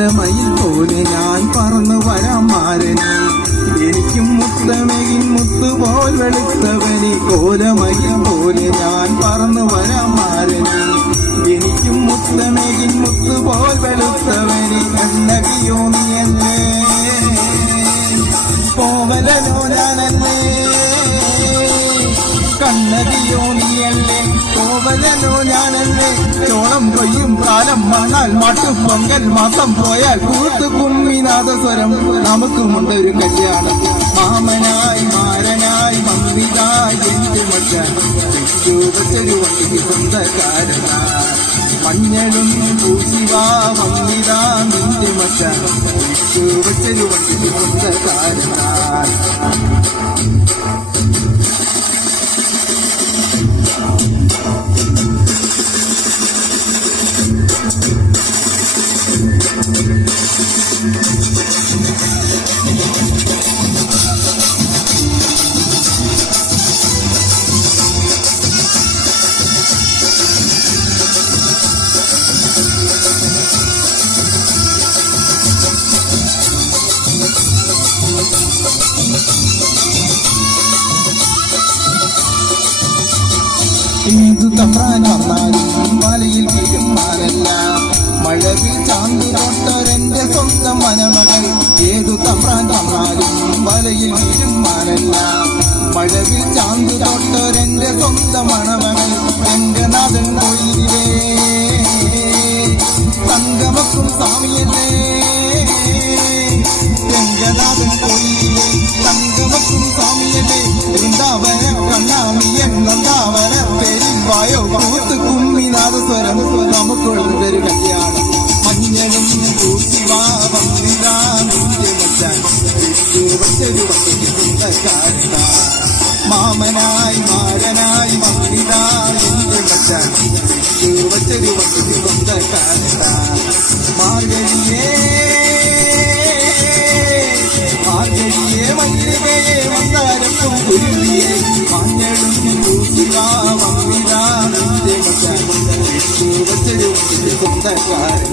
കോലമയിൽ പോലെ ഞാൻ പറന്നു വരാം മാരനെ എനിക്കും മുത്തമകിൻ മുത്തുപോൽ വെളുത്തവനി കോലമയിൽ പോലെ ഞാൻ പറന്നു വരാം മാരനെ എനിക്കും മുത്തമകിൻ മുത്തുപോൽ വെളുത്തവനി കണ്ണകിയോ നീയല്ലേ കോവലനോ ഞാനല്ലേ കണ്ണകിയോ നീയല്ലേ കോവലനോ ഞാനല്ലേ ചോളം കൊയ്യും കാലം വന്നാൽ മാട്ടും പൊങ്കൽ മാസം പോയാൽ കൂത്തു കുമ്മിനാദസ്വരം നമുക്കുമുണ്ടൊരു കല്യാണം മാമനായി മാരനായി മമ്മിതായി എന്റെ മച്ചാൻ വിശ്വച്ചൊരു വണ്ടി സ്വന്തക്കാരനാ മഞ്ഞളും പൂശിവാ മമ്മിതാ നിന്റെ മച്ചാൻ വിശ്വച്ചൊരു വണ്ടി സ്വന്തക്കാരനാ ഏതു തമ്പ്രാൻ വന്നാലും മലയിൽ വീഴുമാനല്ല മഴവിൽ ചാന്തു തൊട്ടൊരെന്റെ സ്വന്തം മനമകൾ ഏതു തമ്പ്രാൻ വന്നാലും വലയിൽ വീഴുമാനല്ല മഴവിൽ ചാന്തു തൊട്ടൊരെന്റെ സ്വന്തം മണമകൾ രംഗനാഥൻ കോയിലേ തങ്കമക്കും സ്വാമിയല്ലേ രംഗനാഥൻ കോയിലേ തങ്കമക്കും സ്വാമിയല്ലേ വൃന്ദാവന കണ്ണാമിയൻ നന്ദാവന വായോ കൂത്ത് കുമ്മിനാദസ്വരം നമുക്കുള്ളൊരു കല്യാണം മഞ്ഞളും പൂശിവാ വന്നിതാ നിന്റെ മച്ചാൻ വിശ്വച്ചൊരു വണ്ടി സ്വന്തക്കാരന മാമനായി മാരനായി വന്നിതാ നിന്റെ മച്ചാൻ വിശ്വച്ചൊരു വണ്ടി സ്വന്തക്കാരന മാർഗഴിയേ മാർഗഴിയേ മല്ലികയെ മന്ദാരപ്പും കുരുവിയെ മഞ്ഞളും പൂശിവാ വന്നിതാ നിന്റെ മച്ചാൻ വിശ്വച്ചൊരു വണ്ടി സ്വന്തക്കാരന